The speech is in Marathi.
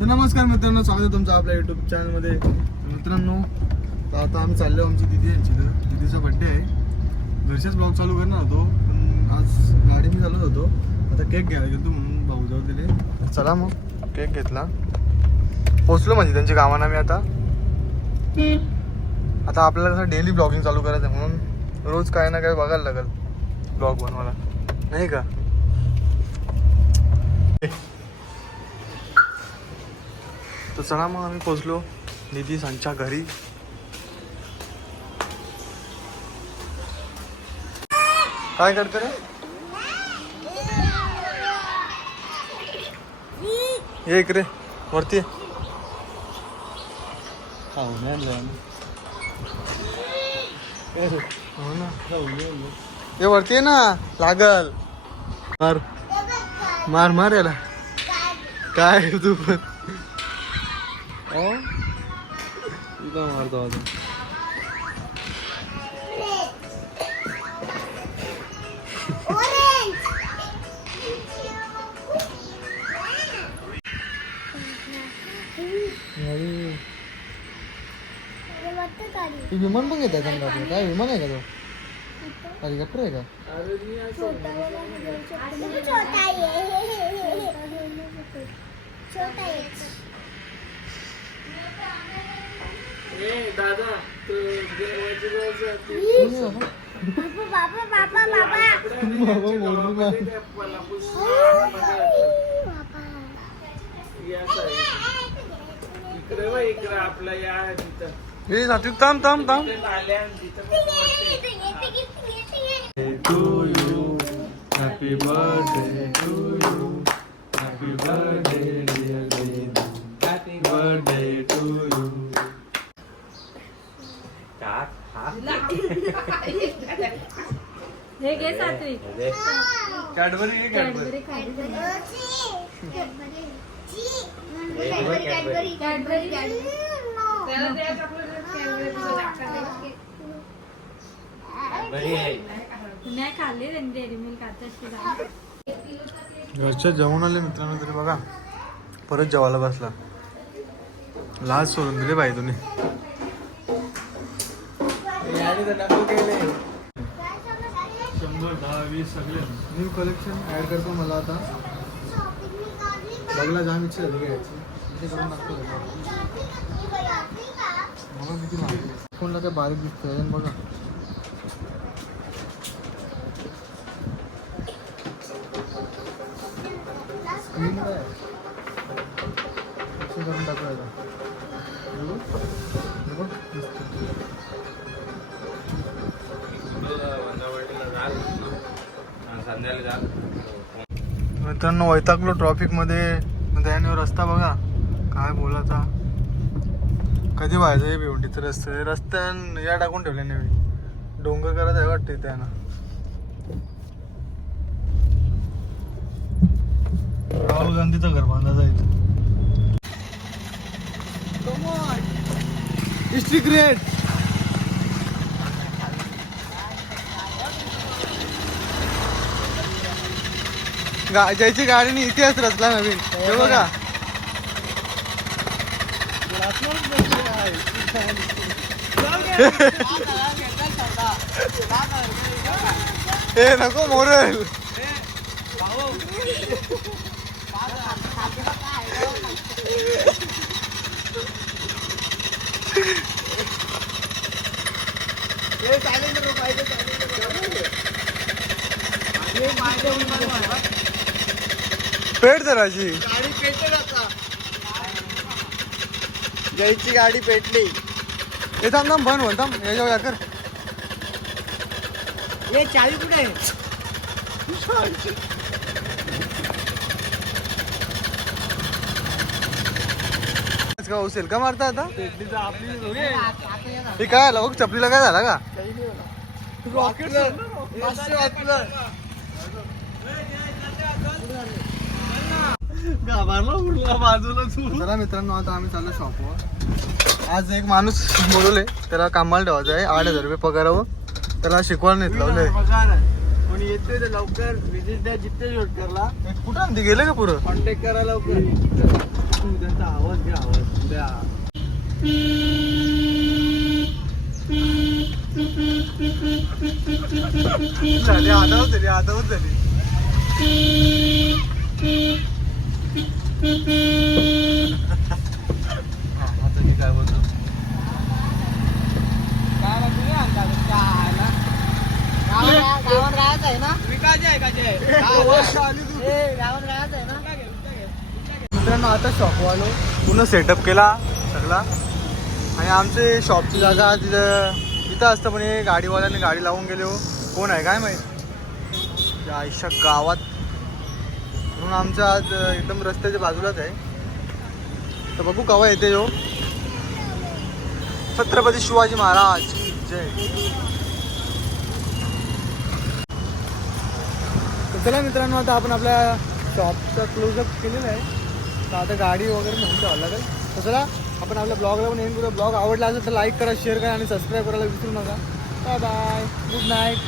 तर नमस्कार मित्रांनो स्वागत आहे तुमचं आपल्या युट्यूब चॅनलमध्ये मित्रांनो तर आता आम्ही चाललो आमची दिदी यांची तर दिदीचा बड्डे आहे. घरचेच ब्लॉग चालू करणार होतो पण आज गाडी मी चालत होतो. आता केक घ्यायला गेलो म्हणून भाऊ जाऊ दिले. चला मग केक घेतला. पोचलो म्हणजे त्यांची गावांना मी आता. आता आपल्याला कसं डेली ब्लॉगिंग चालू करायचं आहे म्हणून रोज काय ना काय बघायला लागेल. ब्लॉग बनवायला. नाही का? तर चला मग आम्ही पोचलो निधी सांच्या घरी. काय करते रे? ये इकडे वरती ये. हो ना. वरती आहे ना लागल. मार. मार मार याला. काय तू पण? अहो? तू का मारतो आता अरे, ही विमान पण घेताय सांगा आपलं काय विमान आहे का तो हेलिकॉप्टर आहे का बाबा मोरू मा- इकडे बघ, इकडे आपलं या तिथं. हे सात्विक थांब थांब थांब. आल्या तिथं to you. Happy birthday to you. हे घे सात्विक. कॅडबरी घे कॅडबरी. कॅडबरी खाली कॅडबरी. त्याला द्या chocolate, कॅडबरी तुझं दाखवते. नाही खाल्ली त्यांनी डेअरी मिल्क आता घरच्या जेवण आले मित्रांनो तरी बघा. परत जेवायला बसला. लाज सोडून दिली बाई तुम्ही. शंभर दहा वीस सगळे. न्यू कलेक्शन ऍड करतो मला आता. बघला जाम इच्छा झाली घ्यायची. इथे करून टाकतो मला किती माहिती फोनला काय बारीक दिसतंय बघा. मित्रांनो वैतागलो ट्रॉफिकमध्ये त्याने रस्ता बघा. काय बोलायचा. कधी व्हायचं हे भिवंडीचं रस्ते? रस्त्यान या टाकून ठेवले नाही डोंगर करत आहे वाटते त्यानं राहुल गांधीचं घर बांधायचं इथं. हिस्ट्री क्रिएट गा ज्याची गाडीने इतिहास रचला नवीन. हे बघा. हे नको मोरल पेट जराची गाडी पेटेल आता. जयची गाडी पेटली. हे थांब थांब बन थांब. हे जाऊ या कर. ये चावी कुठे का उचल का मारता आता? हे काय आलं? बघ चपलीला काय झाला का? रॉकेट बाजूला मित्रांनो आता आम्ही चाललो शॉपवर आज एक माणूस बोलवले त्याला कामाला ठेवायचं आहे आठ हजार रुपये पगारावर त्याला शिकवायला नेत लावलंय कोणी येतोय तर लवकर विजिट द्या जिथे शोध कुठं ते गेले का पुढं? कॉन्टॅक्ट करा लवकर. त्यांचा आवाज घ्या आवाज द्या. झाली आधावत झाली आधावत झाली. आता मी काय बोलतो काय म्हणते आहे ना? गावात आहे ना गावात राहायचं आहे ना मित्रांनो आता शॉपवालो आलो पूर्ण सेटअप केला सगळा. आणि आमचे शॉपची जागा तिथं तिथं असतं पण हे गाडीवाल्याने गाडी लावून गेले हो. कोण आहे? काय माहीत? या आयुष्या गावात म्हणून आमच्या आज एकदम रस्त्याच्या बाजूलाच आहे. तर बघू कवा येते जो छत्रपती शिवाजी महाराज जय. तर चला मित्रांनो आता आपण आपल्या शॉपचा क्लोजअप केलेला आहे. तर आता गाडी वगैरे म्हणतो लागेल. तर चला आपण आपल्या ब्लॉगला पण येईन ब्लॉग आवडला असेल तर लाईक करा शेअर करा आणि सबस्क्राईब करायला विसरू नका. Bye bye good night